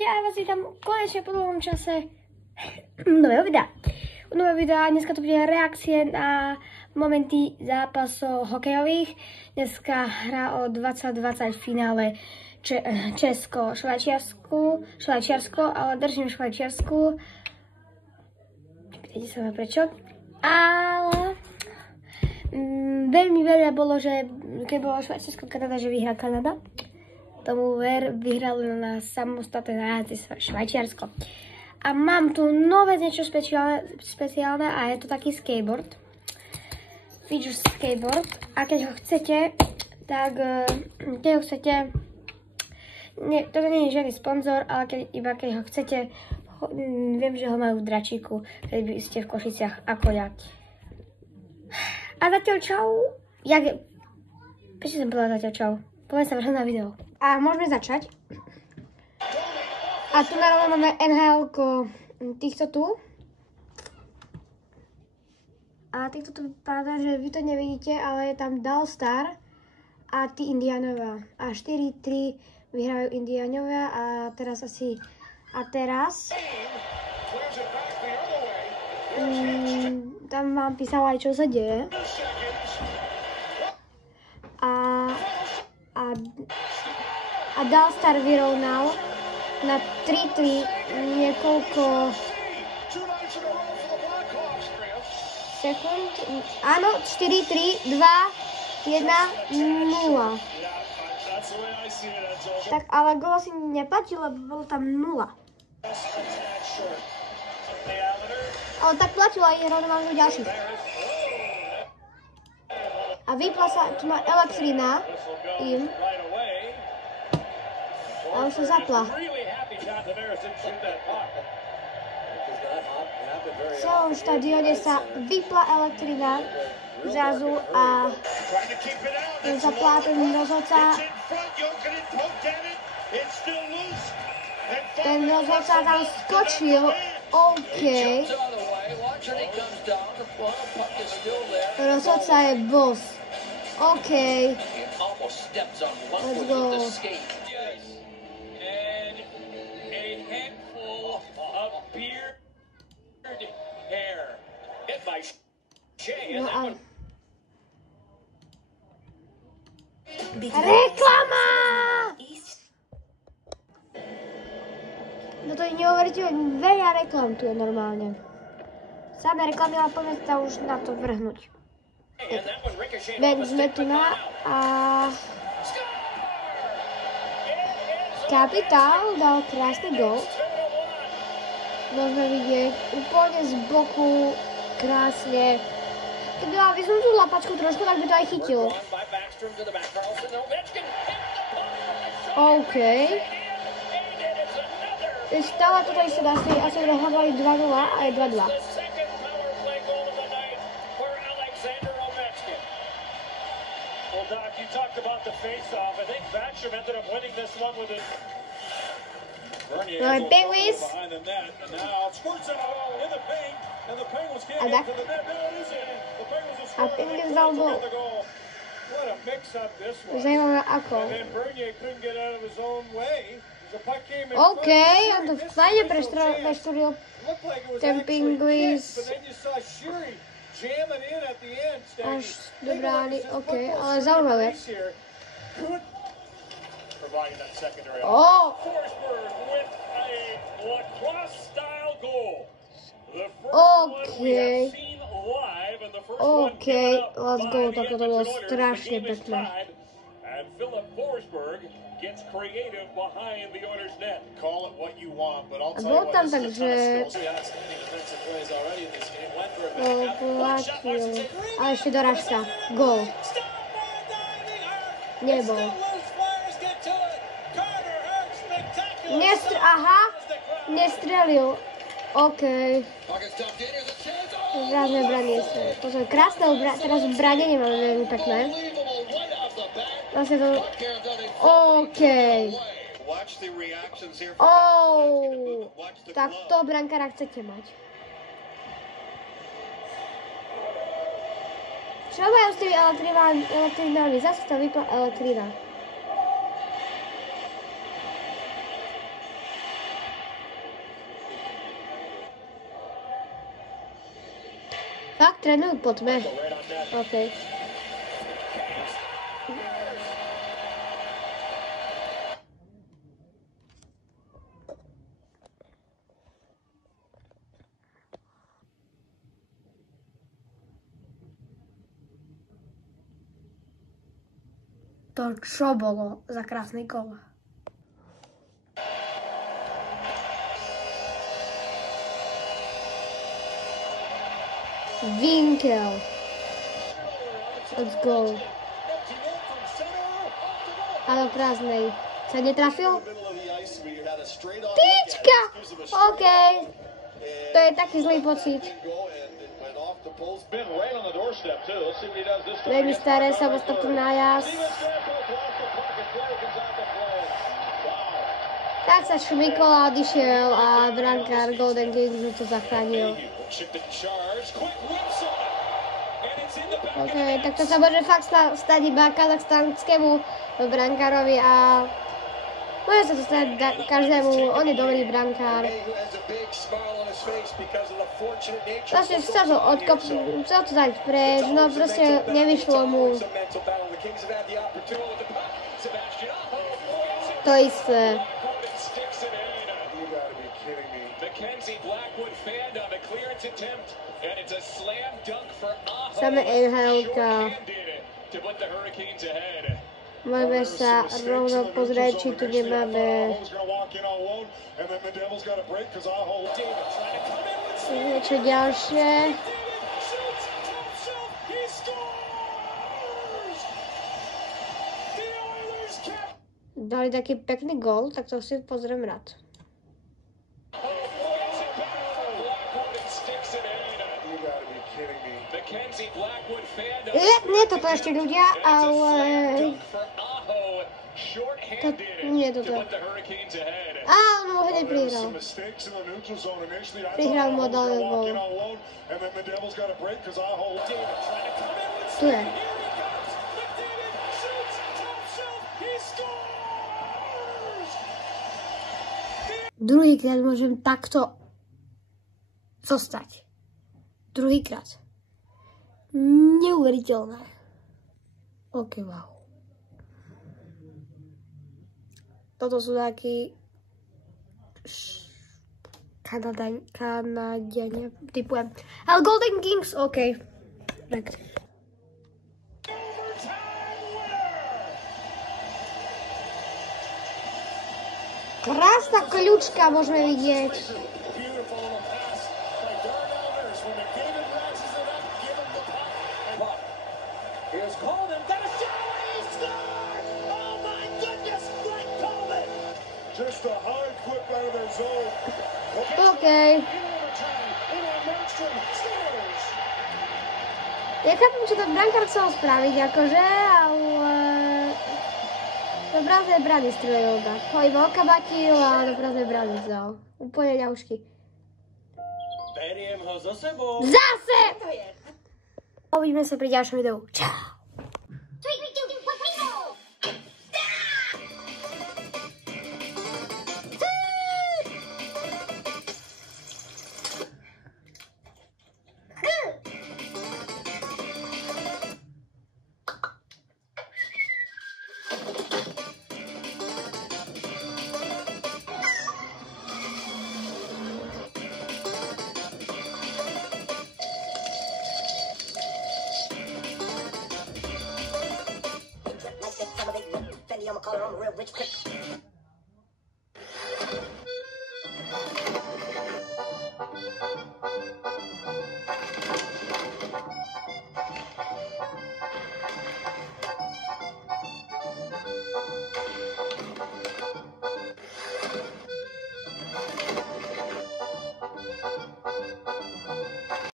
ľudia, ja vás vítam konečne po dlhom čase nového videa. Dneska to bude reakcie na momenty zápasov hokejových. Dneska hra o 2020 v finále Česko-Švajčiarsko, ale držím Švajčiarsku. Pýtajte sa ma prečo. Ale veľmi veľa bolo, že keď bolo Švajčiarsko-Kanada, že vyhrá Kanada. Tomu vyhrali na samostatné nájazdy Švajčiarsko. A mám tu nové niečo špeciálne a je to taký skateboard. Fidget skateboard. A keď ho chcete, tak toto nie je žiadny sponzor, ale iba keď ho chcete, viem, že ho majú v Dračíku, keď by ste v Košiciach ako ja. A zatiaľ čau. Prečo som povedala zatiaľ čau? Poďme sa vrhnúť na video. A môžeme začať. A tu narovno máme NHL-ko týchto tu. A týchto tu vypadá, že vy to nevidíte, ale je tam Dalstar a tí Indiánovia. A 4-3 vyhrajú Indiánovia a teraz tam vám písala aj čo sa deje. A Dalstar vyrovnal na 3-3 niekoľko sekúnd. Áno, 4-3, 2, 1, 0. Tak ale gól si neplatí, lebo bolo tam 0. Ale tak platilo aj rovnovážu ďalších. A vypla sa, tu má elektrina im. A už sa zapla. V celom štadióne sa vypla elektrina zrazu a zapla ten rozhodca. Ten rozhodca tam skočil. OK. Rozhodca je boss. OK. Let's go. No a... Reklama! No to je neuveriteľne veľa reklam tu je normálne. Samé reklamy, ale poďme sa už na to vrhnúť. Veď sme tu na a... Kapitál dal krásny gól. Môžeme vidieť úplne z boku krásne. Keby mal vysunúť tú lapačku trošku, tak by to aj chytil. OK. Stále toto isté asi dohrávali 2-0 a je 2-2. No aj Penguins. A Penguins dal gól. Zajímavé ako. OK, on to fajne preštúril. Ten Penguins. Až do brány, OK, ale zaujímavé. OK, let's go, toto bolo strašne pekné. A bol tam takže... Ale ešte dorážka. Gól. Nebol. Nestrelil. OK. Krásne branie. To sú krásne, teraz branie nemáme veľmi pekné. Vlastne to... OK. Tak to brankára chcete mať. Čo majú s tými elektrinami? Zase to vypla elektrina. Fakt trénujú po tme. OK. To čo bolo za krásny gól? Winkel. Let's go. Ale prázdnej. Sa netrafil? Tyčka! OK. To je taký zlý pocit. Veľmi staré samostatný nájazd. Tak sa šmykol a odišiel a brankár Golden Kings mu to zachránil. OK, tak to sa môže fakt stať iba kazachstanskému brankárovi a môže sa to stať každému, on je dobrý brankár. Vlastne chcel to odkopnúť, chcel to dať preč, no proste nevyšlo mu. To isté. Samé NHL-ka. Môžeme sa rovno pozrieť, či tu nemáme niečo ďalšie. Dali taký pekný gól, tak to si pozriem rád. Nie toto ešte ľudia, ale... Nie toto. Á, on mu hneď prihral. Prihral mu dal gól. Tu je. Druhýkrát môžem takto zostať. Druhýkrát. Neuveriteľné. OK, wow. Toto sú takí Kanadiania, typujem. Ale Golden Kings, OK. Tak. Krásna kľúčka môžeme vidieť. OK. Ja chápem, čo ten brankár chcel spraviť, akože, ale... Do prázdnej brany strelil tak. Ho iba okabatil a do prázdnej brany vzal. Úplne ďaušky. Beriem ho so sebou. Zase! Uvidíme sa pri ďalšom videu. Čau! I'm a color, I'm a real rich quick.